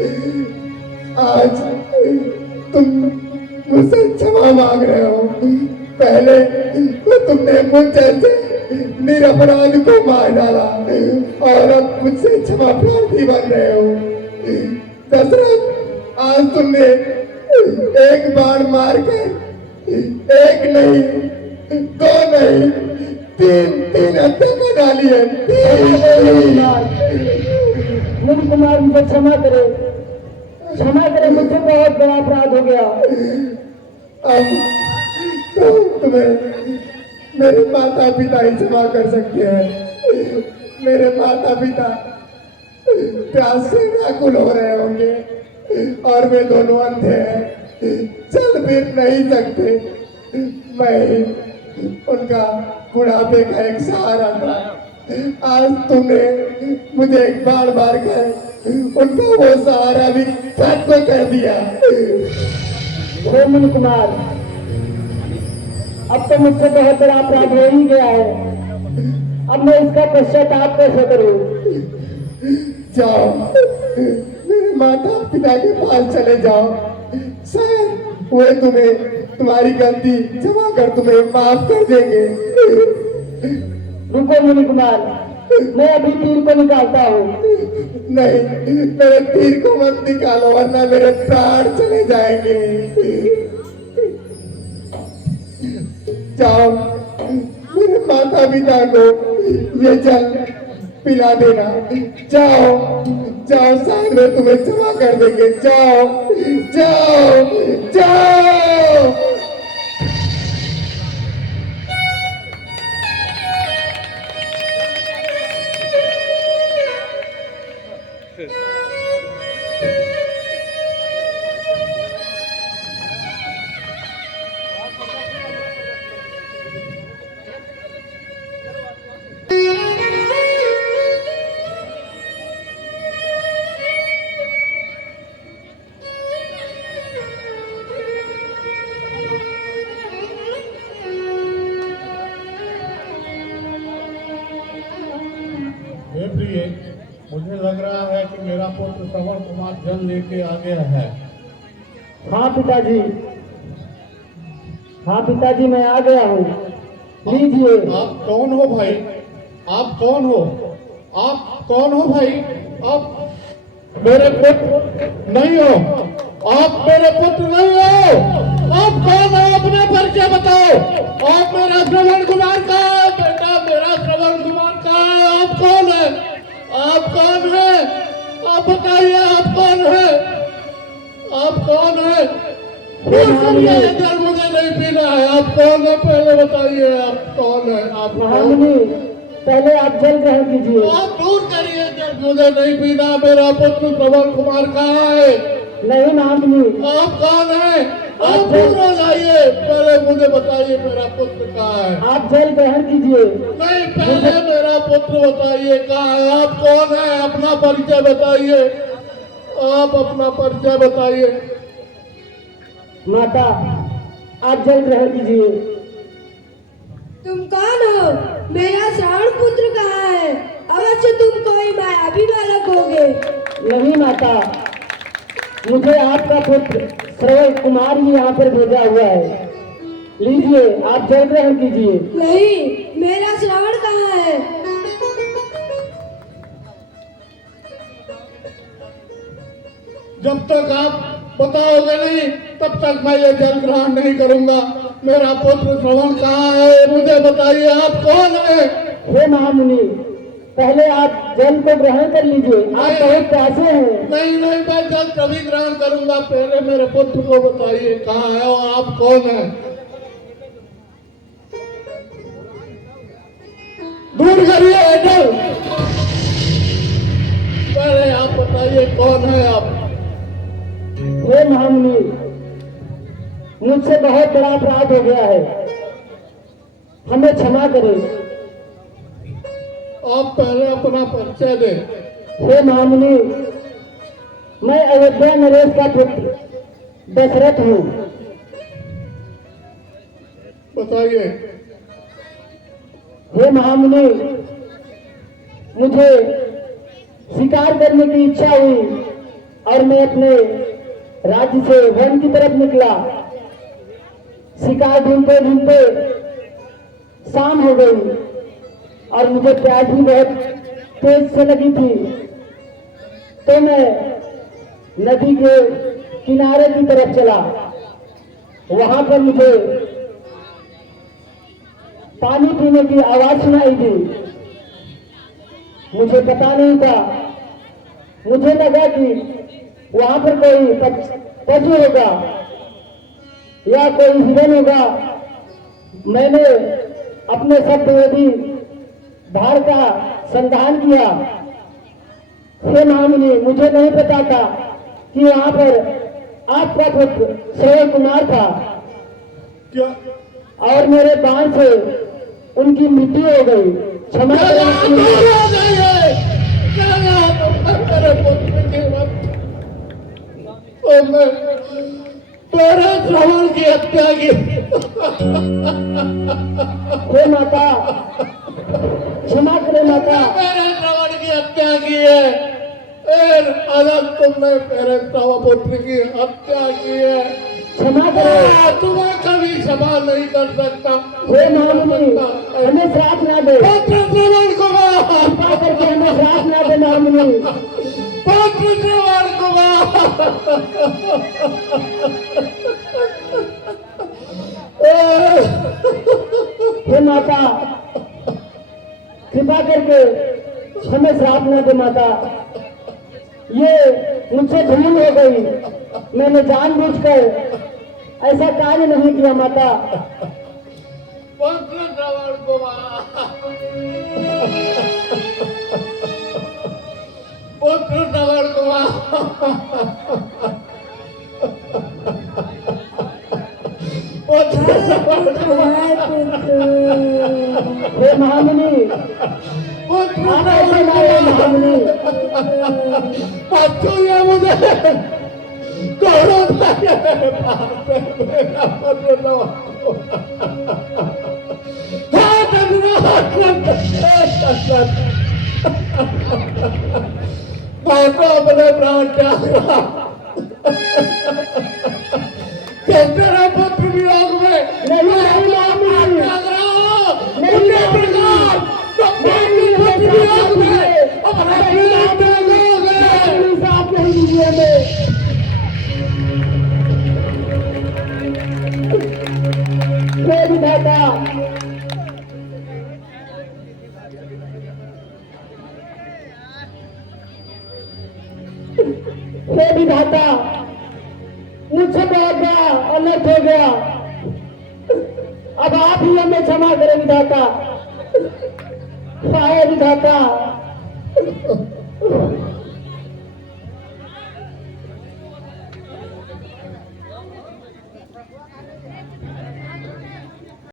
आज तुम मुझसे क्षमा मांग रहे हो। पहले तो तुमने मुझ जैसे निरपराध को मार डाला और अब मुझसे क्षमा प्रार्थी बन रहे हो। दशरथ, आज तुमने एक बाण मारकर एक नहीं, दो नहीं, तीन हत्या कर डाली है। मुझ कुमार मुझे क्षमा करे, क्षमा करे, मुझसे बहुत बड़ा अपराध हो गया। अब तो तुम्हें मेरे माता पिता ही क्षमा कर सकते हैं। मेरे माता पिता प्यास से व्याकुल हो रहे होंगे और वे दोनों अंधे हैं, चल फिर नहीं सकते। मैं उनका बुढ़ापे का एक सहारा था। आज तुमने मुझे एक बार बार कर उनका वो सहारा भी खत्म कर दिया। हे मुनि कुमार, अब तो मुझसे बहुत बड़ा अपराध हो ही गया है। अब मैं इसका पश्चाताप कैसे करूं? जाओ, मेरे माता पिता के पास चले जाओ, शायद वे तुम्हें तुम्हारी गलती क्षमा कर तुम्हें माफ कर देंगे। रुको मुनि कुमार, मैं अभी तीर को निकालता हूँ। नहीं, मेरे तीर को मत निकालो वरना मेरे प्राण चले जाएंगे। जाओ, मेरे माता पिता को ये जल पिला देना। जाओ जाओ, शायद वे तुम्हें क्षमा कर देंगे। जाओ जाओ जाओ। प्रिय, मुझे लग रहा है कि मेरा पुत्र श्रवण कुमार जल लेके आ गया है। हाँ पिताजी, हाँ पिताजी, मैं आ गया हूँ। लीजिए। आप कौन हो भाई? आप कौन हो? आप कौन हो भाई? आप मेरे पुत्र नहीं हो। आप मेरे पुत्र नहीं हो। आप कौन हो? अपना परिचय बताओ। आप मेरा श्रवण कुमार का बेटा, मेरा श्रवण कुमार का। आप कौन है? आप कौन है? आप बताइए, आप कौन है? आप कौन है? जल मुझे नहीं पीना है। आप कौन है पहले बताइए, आप कौन है? आप महामुनि, पहले आप जल ग्रहण कीजिए। आप दूर करिए, जल मुझे नहीं पीना। मेरा पुत्र श्रवण कुमार कहाँ है? नहीं महामुनि। आप कौन है? आप दूर हो जाइए, पहले मुझे बताइए मेरा पुत्र कहाँ है? आप जल ग्रहण कीजिए। नहीं, पहले मेरा पुत्र बताइए कहाँ है? आप कौन है? अपना परिचय बताइए। आप अपना परिचय बताइए। माता, आप जल ग्रहण कीजिए। तुम कौन हो? मेरा श्रवण पुत्र कहाँ है? अवश्य तुम कोई मायावी बालक होगे। नहीं माता, मुझे आपका पुत्र श्रवण कुमार ही यहाँ पर भेजा हुआ है। लीजिए, आप जल ग्रहण कीजिए। नहीं, मेरा श्रवण कहाँ है? जब तक आप बताओगे नहीं तब तक मैं ये जल ग्रहण नहीं करूंगा। मेरा पुत्र श्रवण कहाँ है? मुझे बताइए, आप कौन है? हे महामुनि, पहले आप जल को ग्रहण कर लीजिए। आप बहुत प्यासे हैं। नहीं नहीं, मैं जल कभी ग्रहण करूंगा। पहले मेरे पुत्र को बताइए कहाँ है और आप कौन है? दूर करिए जल। पहले आप बताइए कौन है आप? हे महामुनि, मुझसे बहुत बड़ा अपराध हो गया है, हमें क्षमा करें। आप पहले अपना परिचय दें। हे महामुनि, मैं अयोध्या नरेश का पुत्र दशरथ हूँ। बताइए। हे महामुनि, मुझे शिकार करने की इच्छा हुई और मैं अपने राज्य से वन की तरफ निकला। शिकार ढूंढते ढूंढते शाम हो गई और मुझे प्यास भी बहुत तेज से लगी थी। तो मैं नदी के किनारे की तरफ चला। वहां पर मुझे पानी पीने की आवाज सुनाई दी। मुझे पता नहीं था, मुझे लगा कि वहां पर कोई पशु होगा या कोई हिरन होगा। मैंने अपने शब्दवेदी धार का संधान किया। हे महामुनि, मुझे नहीं पता था कि वहां पर आपका पुत्र श्रवण कुमार था क्या और मेरे बाण से उनकी मृत्यु हो गई। क्षमा करें। मेरे पुत्र की मत और मैं तेरे श्रवण की हत्या की। हे माता, क्षमा करें माता। मेरे श्रवण की हत्या की है। अलग तुमने मेरे पुत्र की हत्या की है। क्षमा करें। तुम्हें कभी क्षमा नहीं कर सकता। हे महामुनि, हमें श्राप ना दे। पुत्र श्रवण कुमार, कृपा करके हमें श्राप ना दे महामुनि। पुत्र श्रवण कुमार। हे माता, कृपा करके हमें श्राप ना दे माता। ये मुझसे भूल हो गई। मैंने जानबूझकर ऐसा कार्य नहीं किया माता। पुत्र श्रवण कुमार, पुत्र श्रवण कुमार, पुत्र श्रवण कुमार, हे महामुनि, पुत्र आप ऐसे मारे महामुनि। बच्चों ये मुझे कौड़ों था ये मेरा पुत्र श्रवण मैं तो अपने प्राण त्याग रहा। तेरा पुत्र वियोग में नहीं महामुनि, त्याग रहा हूँ। नहीं उनके प्रकार अपने पुत्र वियोग में अपना प्राण त्यागोगे। श्राप नहीं दीजिए हमें। हे विधाता, हे विधाता, मुझसे बहुत बड़ा अनर्थ हो गया। अब आप ही हमें क्षमा करें विधाता। हाय विधाता।